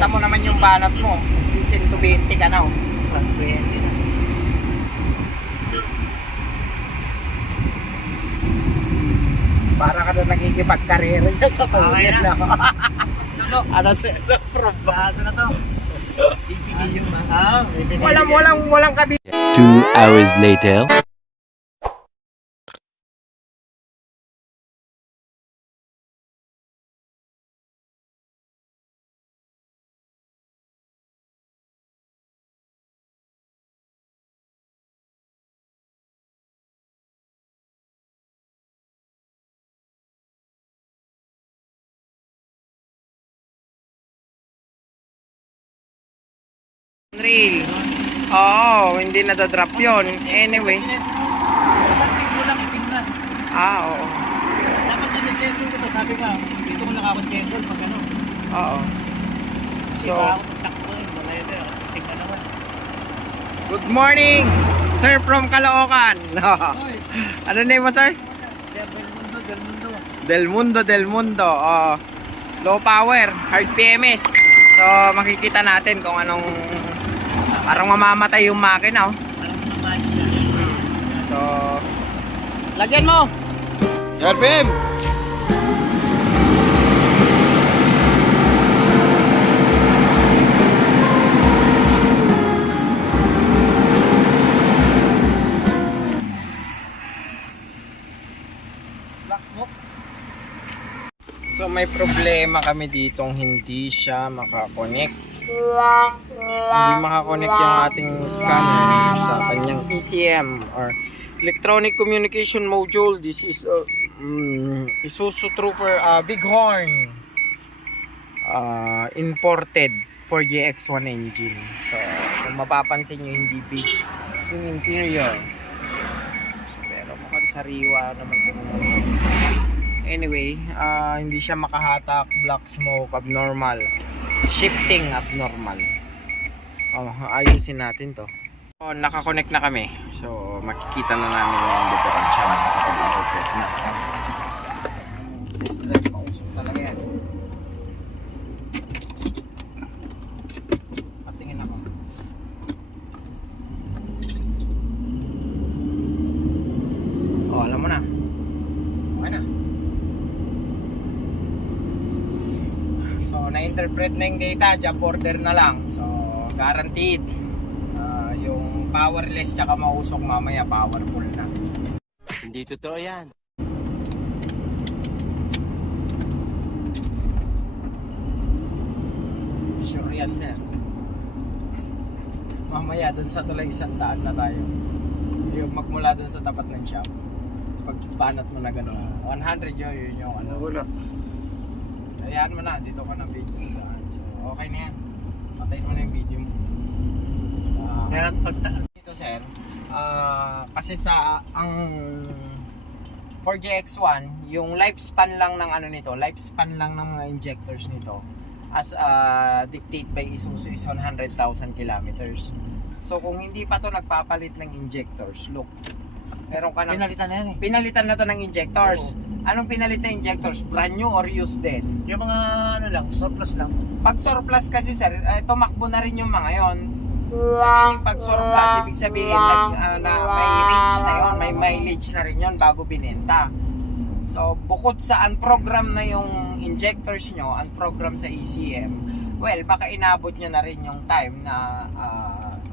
Kita mo naman yung banat mo. Si 120 ka na oh. 120 na. Para ka na nagkikipag-karera niya sa Okay tuloy na. Ano sir? Bago na to. Ibigay yung Walang kabi. 2 hours later. Rail. Oo, hindi nadadrop yun. Anyway. Dapat mo lang itingnan. Oo. Dapat nag-cancel ko to. Sabi ka, dito ko lang ako cancel pag ano. Oo. Kasi So, baka ako magtakbo yun. Baka yun eh. Tingnan naman. good morning, sir from Caloocan. Hoy! Ano name mo, sir? Del Mundo. Del Mundo. Low power, hard PMS. So, makikita natin kung anong parang mamamatay yung makina, oh. Parang naman siya. So, lagyan mo. RPM! Black smoke. So, may problema kami ditong hindi siya makakonect. Hindi makakonect yung ating scanner sa kanyang ECM or Electronic Communication Module. This is Isuzu Trooper Bighorn imported for GX1 engine. So, kung mapapansin nyo, hindi big yung interior. So, pero mukhang sariwa naman ito. Anyway, hindi siya makahatak, black smoke, abnormal, shifting abnormal. Ayusin natin to. So, nakakonect na kami. So, makikita na namin yung diferensya. Makakapag-interpret na. This drive, mausok talaga yan. Patingin ako. Oh, alam mo na. Okay na. So, na-interpret na yung data, job order na lang. So, guaranteed. Yung powerless tsaka mausok mamaya, powerful na. Hindi totoo yan. Sure yan, sir. Mamaya dun sa tulay 100 na tayo. Yung magmula dun sa tapat ng shop. Pag banat mo na gano'n. 100 yun yung ano. Wala. Hayaan mo na, dito ka ng video sa daan. So, okay na yan. Patayin mo na yung video mo. Kaya Dito, sir, kasi sa ang 4GX1, yung lifespan lang ng ano nito, lifespan lang ng mga injectors nito as dictate by Isuzu is 100,000 kilometers. So kung hindi pa to nagpapalit ng injectors, look, meron ka pinalitan na yan eh. pinalitan na to ng injectors. Anong pinalit na injectors? Brand new or used din? Yung mga ano lang, surplus lang. Pag surplus kasi, sir, tumakbo na rin yung mga yon. Yung pag surplus, ibig sabihin na may range na yon, may mileage na rin yon bago binenta. So bukod sa unprogram na yung injectors nyo, unprogram sa ECM, well, baka inabot nyo na rin yung time na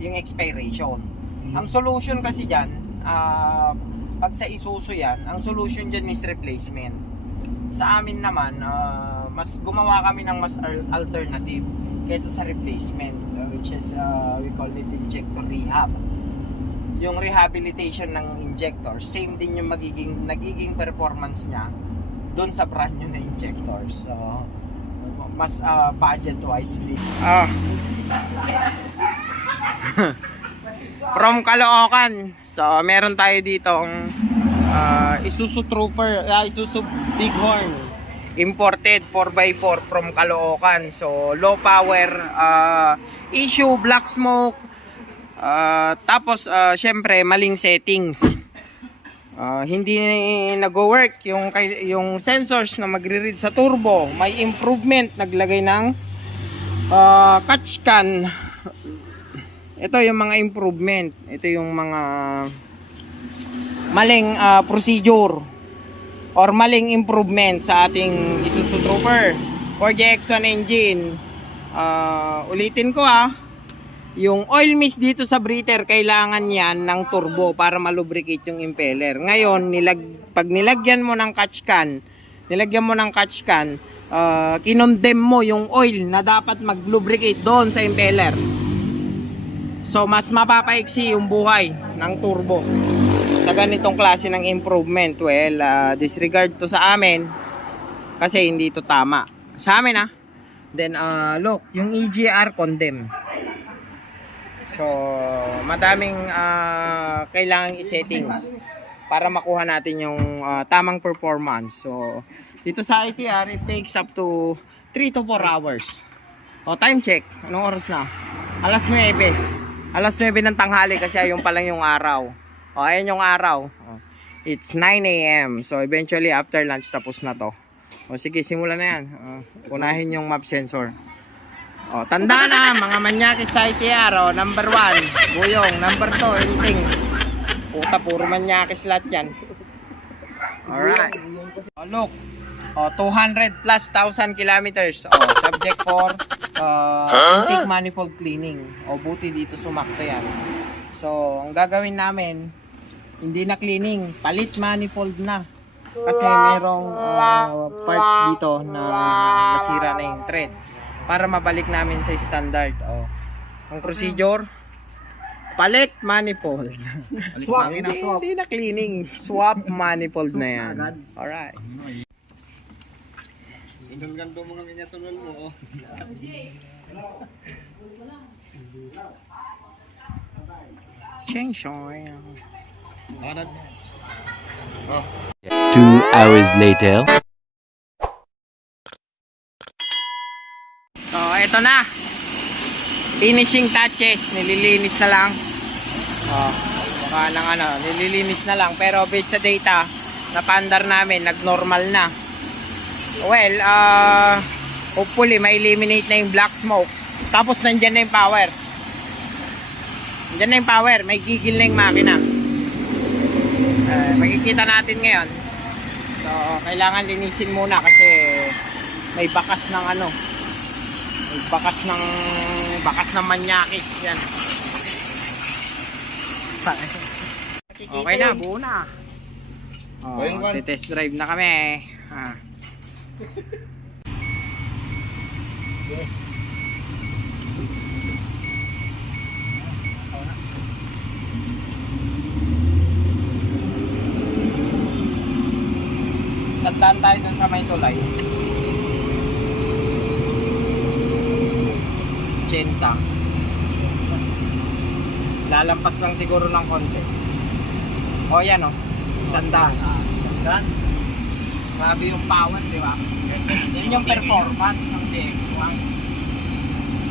yung expiration. Ang solution kasi dyan, pag sa Isuzu yan, ang solution dyan is replacement. Sa amin naman, mas gumawa kami ng mas alternative kaysa sa replacement, which is we call it injector rehab. Yung rehabilitation ng injector, same din yung nagiging performance niya doon sa brand new na injectors. So, mas budget wisely. From Caloocan. So, meron tayo dito ang Isuzu Trooper, Isuzu Bighorn. Imported 4x4 from Caloocan. So, low power issue, black smoke. Tapos, syempre, maling settings. Hindi nag-work yung sensors na magre-read sa turbo. May improvement. Naglagay ng Catch can. Ito yung mga improvement. Ito yung mga maling procedure or maling improvement sa ating Isuzu Trooper 4GX1 engine. Ulitin ko yung oil mist dito sa breather, kailangan yan ng turbo para malubricate yung impeller. Ngayon, pag nilagyan mo ng catch can, kinondem mo yung oil na dapat mag-lubricate doon sa impeller. So, mas mapapaiksi yung buhay ng turbo sa ganitong klase ng improvement. Well, disregard to sa amin kasi hindi to tama. Sa amin Then, look, yung EGR condemn. So, madaming kailangang i-settings para makuha natin yung tamang performance. So, dito sa ITR, it takes up to 3 to 4 hours. Time check. Anong oras na? Alas 9. Alas 9 ng tanghali kasi ayun pa lang yung araw. Ayan yung araw. It's 9 AM. So, eventually, after lunch, tapos na to. Sige, simulan na yan. Unahin yung map sensor. Tanda na, mga manyakis sa ITR. Number 1, buyong. Number 2, anything. Puta, puro manyakis lahat yan. Alright. Look. 200 plus 1,000 kilometers. Subject for intake manifold cleaning. Buti dito sumakto yan. So, ang gagawin namin, hindi na cleaning, palit manifold na. Kasi merong parts dito na nasira na yung thread para mabalik namin sa standard. Ang procedure, palit manifold. Swap, hindi na cleaning, swap manifold na yan. Alright. Sinul ganito mga minyasunol mo. Change 2 hours later. So, eto na. Finishing touches, nililinis na lang. Nililinis na lang. Pero based sa data, napandar namin, nag-normal na. Well, hopefully, ma-eliminate na yung black smoke. Tapos, nandyan na yung power. Nandyan na yung power. May gigil na yung makina. Makikita natin ngayon. So, kailangan linisin muna kasi may bakas ng may bakas ng manyakis yan. Okay na, buo na. Test drive na kami. Sandaan tayo dun sa may tulay. 80. Lalampas lang siguro ng konti. Yan sandaan. Grabe yung power, di ba? Yan yung performance ng DX1.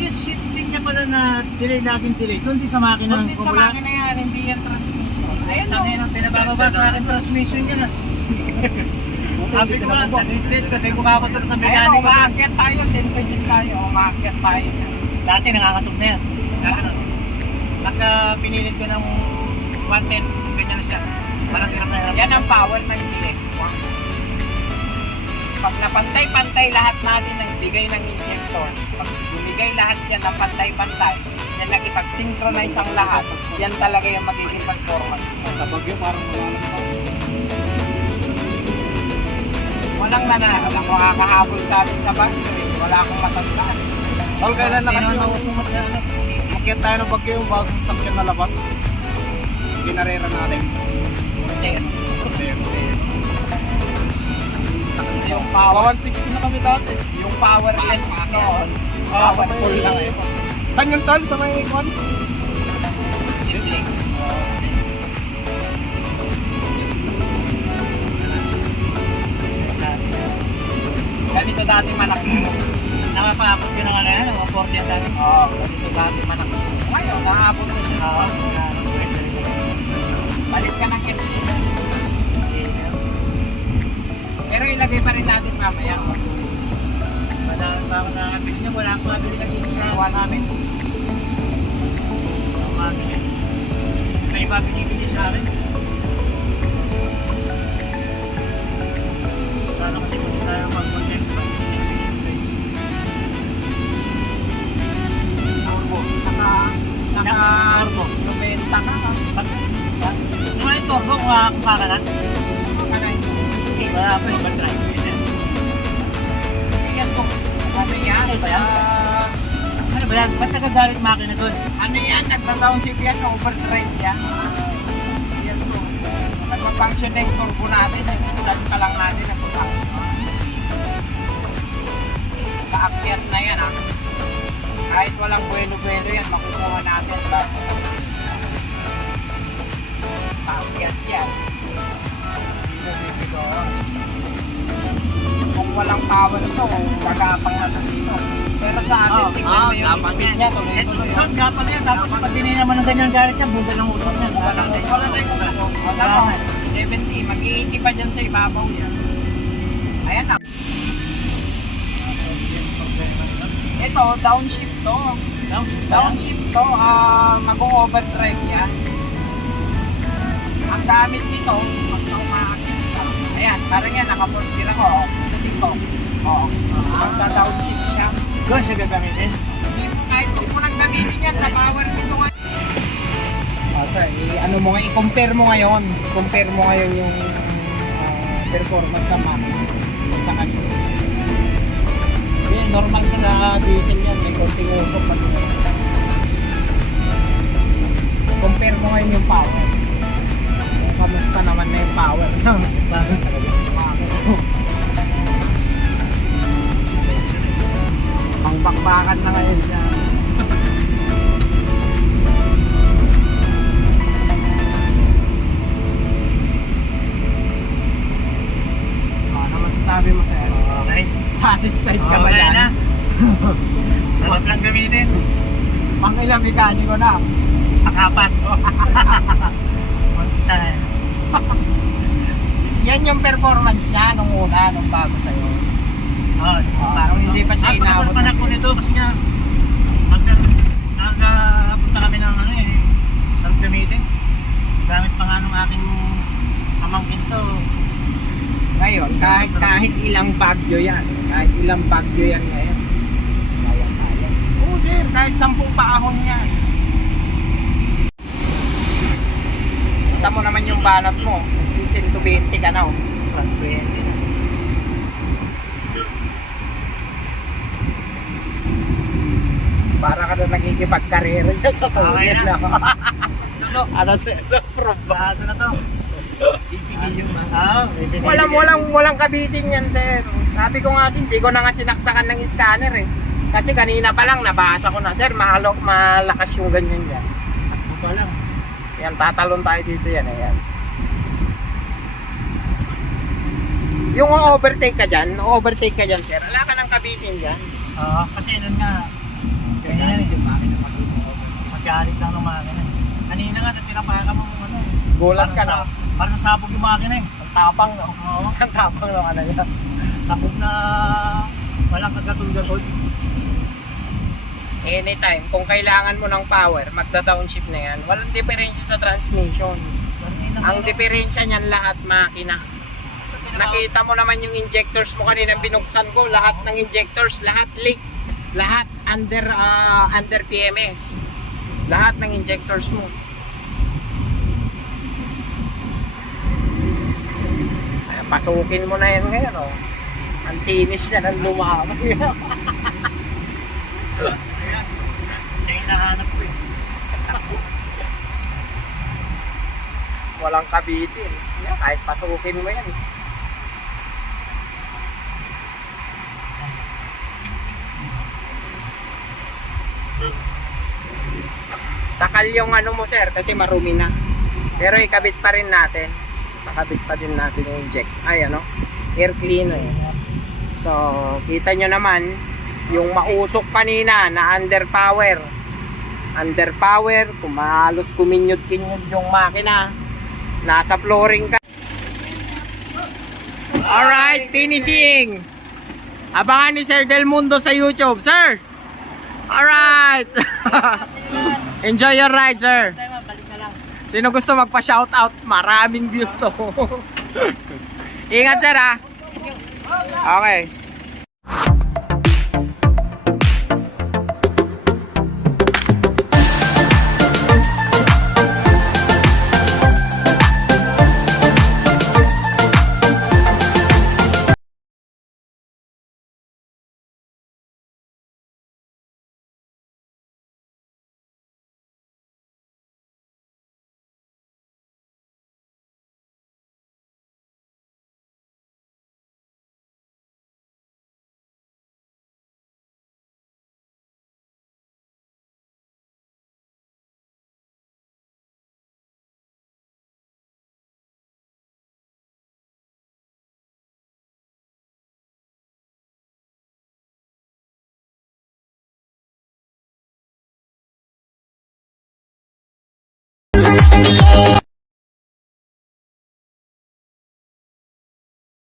Yes, shifting niya pala na delay laging delay. Kundi sa makina. Kundi sa makina yan, hindi yan transmission. Ayun ang pinabababa sa akin transmission niya na. Sabi ko nga, nanitrate ko, tayo makakapunta sa mekaniko. Ayun, umaakyat tayo, sentages tayo, umaakyat tayo. Dati nakakatog na yan. Pagka pinilit ko ng 110, ganyan na siya. Parang hirap na hirap. Yan ang power ng DX1. Pag napantay-pantay lahat natin ng bigay ng injector, pag bumigay lahat yan na pantay-pantay, yan nakipag-synchronize ang lahat, yan talaga yung magiging performance. Sa bagyo parang wala lang pa. Walang makakahabol sa atin sa bagyo. Wala akong matandaan. Kailan na kasi makiat tayo ng bagyo yung bagong sakyan na labas. Ginarera natin. Yung power, 160 na kami dati. yung powerless noon, power full lang eh. Saan yung tol? Sa may ikon? Ganito dati malaki. Nakakaabot yun ang yan, ang 40 yan dati. Ganito dati malaki. Ngayon, nakaabot na siya. Balik ka ng kaibigan. Pero ilagay pa rin natin mamaya. Madami pa ako nakakabili niya, wala akong nabili ng ginawa namin. May iba binibili sa akin. Sana kasi kung tayo mag-content ba? Turbo. Naka-90 ka. Yung mga turbo kung kakanan. Hindi, wala pa yung drive. Yan po. Ano yan? Ano ba yan? Ano ba yan? Ba't nagagalit makina doon? Ano yan? Nagda-downshift yan, overdrive yan. Yan po. Nagpa-function na yung turbo natin, nag-install ka lang natin ang putak. Kaakyat na yan ha. Kahit walang buwelo-buwelo yan, makukuha natin. Kaakyat yan. Dito. Kung walang power ito, magapang na dito. Pero sa atin, tingnan mo yung speed niya, tuloy-tuloy. Gapang yan, tapos pag dinay naman ng ganyang galit niya, buga ng usap niya. Wala na yung ulo. Alam mo, 70, mag-80 pa dyan sa ibabaw yan. Ayan na. Ito, downshift to. Downshift to, mag-overdrive yan. Ang gamit nito, ayan, parang yan, nakapultira ko, puting ko. Oo, magda-downshift siya. Doon siya gagamitin. Hindi mo kahit kung mo nang gamitin yan sa power nito. Sir, ano mo nga, i-compare mo ngayon. Compare mo ngayon yung performance sa makina. Sa kanila. Yan, normal sa diesel yan. May konting usok pa rin. Compare mo ngayon yung power. Kung kamusta naman na yung power. Bakit talaga yung makina. Pangbakbakan na ngayon yan. Ano masasabi mo sir? Okay. Satisfied ka ba Okay yan? na. Sarap lang gamitin. Pang ilang mekaniko na. Akapat. Punta. Yan yung performance niya nung una, nung bago sa'yo. Oh, Parang hindi pa siya inabot. Ang panak ko nito kasi nga nagpunta kami ng ano eh, sarap gamitin. Gamit pa nga nung aking pamangkin to. Ngayon, kahit ilang bagyo yan. Kahit ilang bagyo yan ngayon. Kaya. Oo sir, kahit 10 paahon yan. Kita mo naman yung banat mo. Nagsisin to 20 ka na. 20 na. Para ka na nagkikipag-karera niya sa Okay tuloy na. na. Ano sir? Bago na to. Ibigay yung Walang walang kabitin yan sir. Sabi ko nga hindi ko na nga sinaksakan ng scanner eh. Kasi kanina pa lang nabasa ko na sir, malakas yung ganyan yan. Takbo pa lang. Yan, tatalon tayo dito yan. Ayan. Yung overtake ka dyan sir. Wala ka ng kabitin dyan. Oo, kasi nun nga, ganyan yan eh. Magalit lang ng makina. Kanina nga, tinapaka mo ano eh. Gulat ka na. Para sa sabog yung makina eh. Ang tapang no. Oo. Ang tapang no ano yan. Sabog na walang kagatol-gatol. Anytime, kung kailangan mo ng power, magda-downshift na yan. Walang diferensya sa transmission. Ang diferensya niyan lahat makina. Nakita mo naman yung injectors mo kanina binuksan ko, lahat ng injectors, lahat leak, lahat under PMS. Lahat ng injectors mo. Ay, pasukin mo na yan ngayon, oh. Ang tinis niya ng lumaban. Kaya hinahanap ko eh. Walang kabitin. Yan, kahit pasukin mo yan. Sakal yung ano mo sir kasi marumi na. Pero ikabit pa rin natin. Nakabit pa din natin yung inject. Ay ano, air cleaner. So, kita nyo naman yung mausok kanina na underpower. Underpower, kumalos kuminyod-kinyod yung makina. Nasa flooring ka. Alright, finishing. Abangan ni Sir Del Mundo sa YouTube, sir. Alright! Enjoy your ride, sir. Balik na lang. Sino gusto magpa-shoutout? Maraming views to. Ingat, sir, ha? Okay.